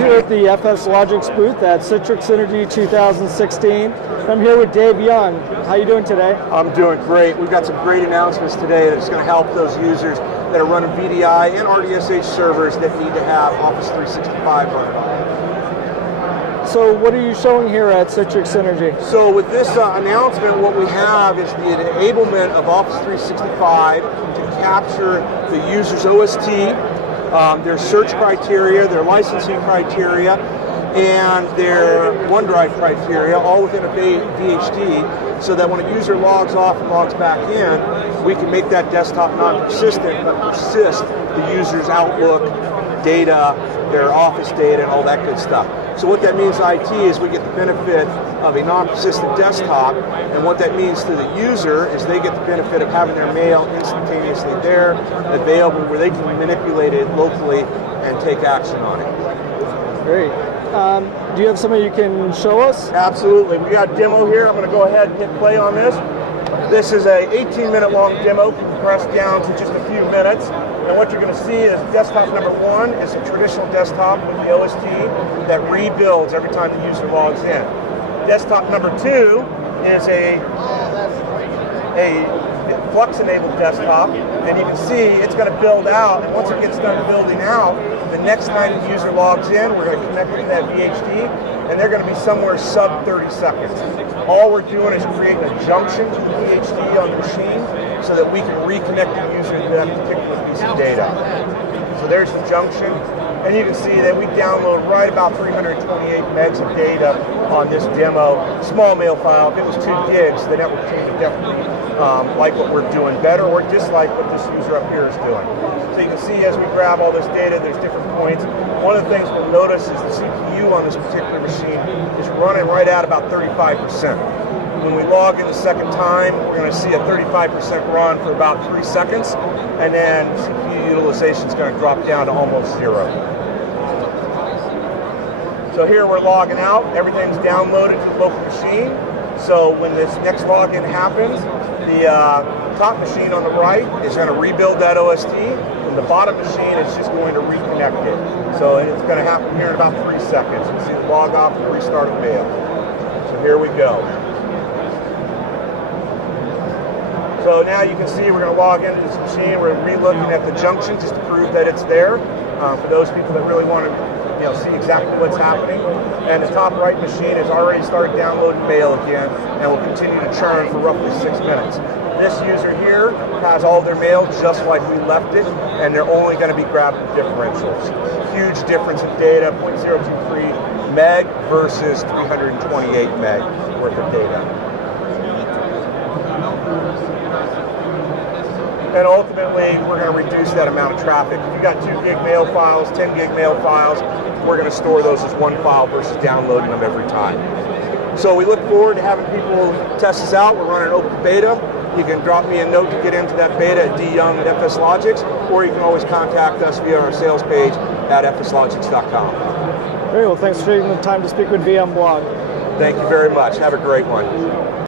here at the FSLogix booth at Citrix Synergy 2016. I'm here with Dave Young. How are you doing today? I'm doing great. We've got some great announcements today that's going to help those users that are running VDI and RDSH servers that need to have Office 365 running on it. So what are you showing here at Citrix Synergy? So with this announcement, what we have is the enablement of Office 365 to capture the user's OST, their search criteria, their licensing criteria, and their OneDrive criteria, all within a VHD, so that when a user logs off and logs back in, we can make that desktop non-persistent, but persist the user's Outlook data, their Office data, and all that good stuff. So what that means to IT is we get the benefit of a non-persistent desktop, and what that means to the user is they get the benefit of having their mail instantaneously there, available, where they can manipulate it locally and take action on it. Great. Do you have something you can show us? Absolutely. We got a demo here. I'm going to go ahead and hit play on this. This is a 18-minute long demo compressed down to just a few minutes. And what you're going to see is desktop number 1 is a traditional desktop with the OST that rebuilds every time the user logs in. Desktop number 2 is a Flux-enabled desktop, and you can see it's going to build out, and once it gets done building out, the next time the user logs in, we're going to connect it to that VHD, and they're going to be somewhere sub 30 seconds. All we're doing is creating a junction to the VHD on the machine so that we can reconnect the user to that particular piece of data. So there's the junction, and you can see that we download right about 328 megs of data on this demo. Small mail file. If it was 2 gigs, the network team would definitely like what we're doing better or dislike what this user up here is doing. So you can see as we grab all this data, there's different points. One of the things we'll notice is the CPU on this particular machine is running right at about 35%. When we log in the second time, we're going to see a 35% run for about 3 seconds, and then CPU utilization is going to drop down to almost 0. So here we're logging out. Everything's downloaded to the local machine. So when this next login happens, the top machine on the right is going to rebuild that OST, and the bottom machine is just going to reconnect it. So it's going to happen here in about 3 seconds. You can see the log off and restart of mail. So here we go. So now you can see we're going to log into this machine. We're re-looking at the junction just to prove that it's there. For those people that really want to see exactly what's happening. And the top right machine has already started downloading mail again and will continue to churn for roughly 6 minutes. This user here has all their mail just like we left it, and they're only going to be grabbing differentials. Huge difference in data, 0.023 meg versus 328 meg worth of data. And ultimately, we're going to reduce that amount of traffic. If you got 2 gig mail files, 10 gig mail files, we're going to store those as one file versus downloading them every time. So we look forward to having people test this out. We're running open beta. You can drop me a note to get into that beta at dyoung@FSLogix, or you can always contact us via our sales page at FSLogix.com. Very well. Thanks for taking the time to speak with VMblog. Thank you very much. Have a great one.